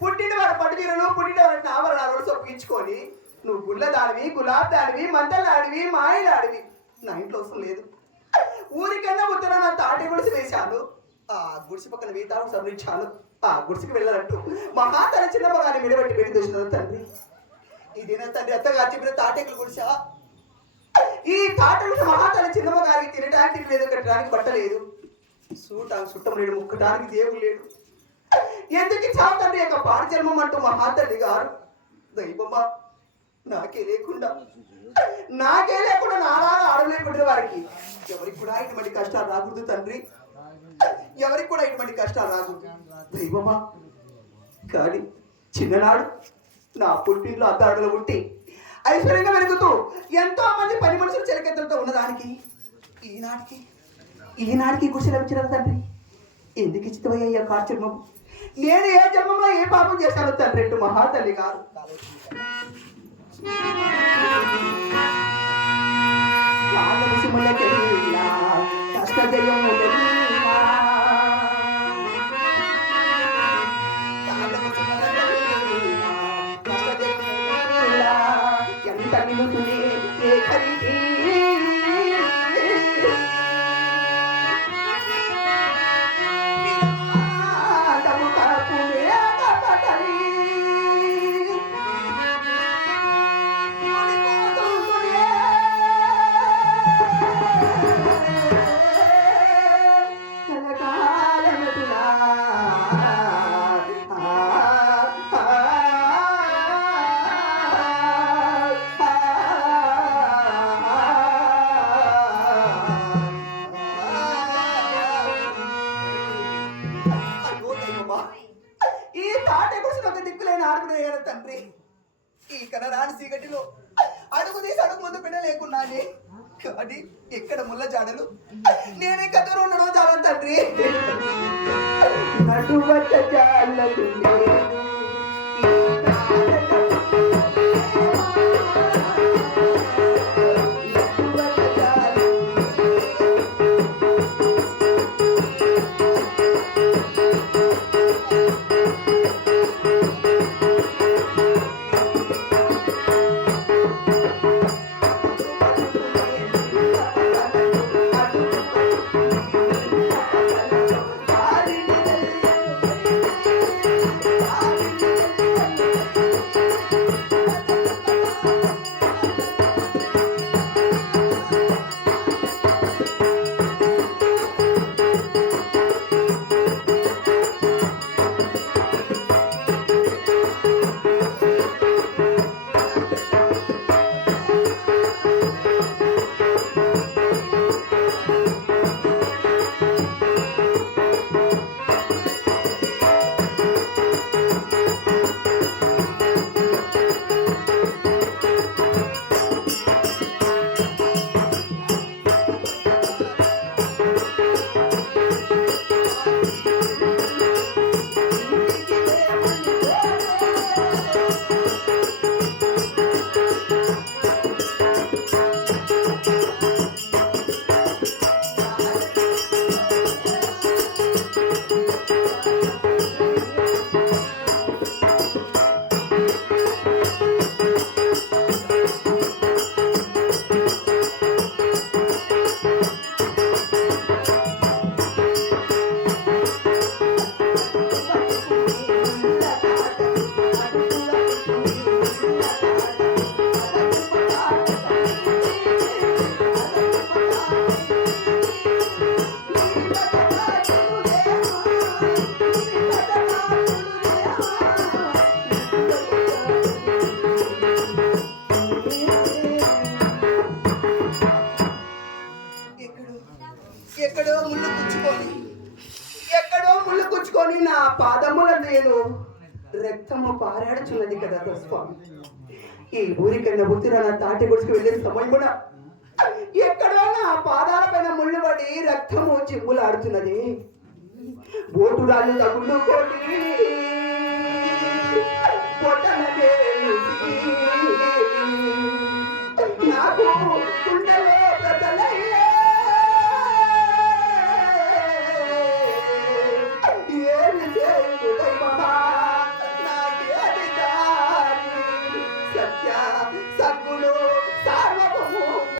పుట్టిన వాడు పట్టు తీరలు పుట్టిన వాడిని ఆభరణాలు చొప్పించుకొని నువ్వు గుళ్ళ దాడివి గులాబ్ దాడివి మంటలాడివి మాయలాడివి నా ఇంట్లో అవసరం లేదు. ఊరికన్నా ఉత్తర నా తాటి గుడిసి వేశాను. ఆ గుడిసి పక్కన వీతాలను సవరించాను. ఆ గుడిసికి వెళ్ళాలంటూ మహాతన చిన్నమ్మగారిని విడబట్టి వెళ్ళి దోషిన తండ్రి. ఇదేనా తండ్రి అత్తగా చెప్పిన తాటేకులు గుడిసా? ఈ తాటలు మహాతన చిన్నమ్మగారికి తినడానికి లేదు, కట్టడానికి బట్టలేదు, సుట్టం లేడు, ముక్కడానికి దేవుడు లేడు. ఎందుకు చావు తండ్రి యొక్క పాడజన్మం అంటూ మహాతల్లి గారు దైవమా నాకే లేకుండా నాలాగా ఆడలేకుండా వారికి ఎవరికి కూడా ఇటువంటి కష్టాలు రాకూడదు తండ్రి, ఎవరికి కూడా ఇటువంటి కష్టాలు రాకూడదు దైవమా. కానీ చిన్ననాడు నా పుట్టింట్లో అద్దాడులో పుట్టి ఐశ్వర్యంగా వెలుగుతూ ఎంతో మంది పని మనుషులు చెలకెత్తలతో ఉన్నదానికి ఈనాటికి కృషి లభించిన తండ్రి. ఎందుకు ఇచ్చితవయ్యా కార్చర్మం? నేను ఏ జన్మంలో ఏ పాపం చేశాను తండ్రి అంటూ మహాతల్లి గారు ఎంత నిలుతుంది ఏ ఖరీది ఈ తాట కోసం ఒక దిక్కులేని ఆడుకునే తండ్రి. ఈ కనరాని సీగటిలో అడుగు తీసి అడుగు ముందు బిడ్డ లేకున్నానే. కానీ ఎక్కడ ముళ్ళ జాడలు నేను ఇంకా దూరం ఉండడం చాలా తండ్రి. పట్టుకొని నా పాదముల నేను రక్తము పారాడుచున్నది కదా స్వామి. ఈ ఊరికన్నా ఉత్తరాన తాటి గుడికి వెళ్ళే సమయమున ఎక్కడో నా పాదాల పైన ముళ్ళు పడి రక్తము జిమ్ములాడుతున్నది. బోటు రాళ్ళు తగులుకొని పొట్టనదే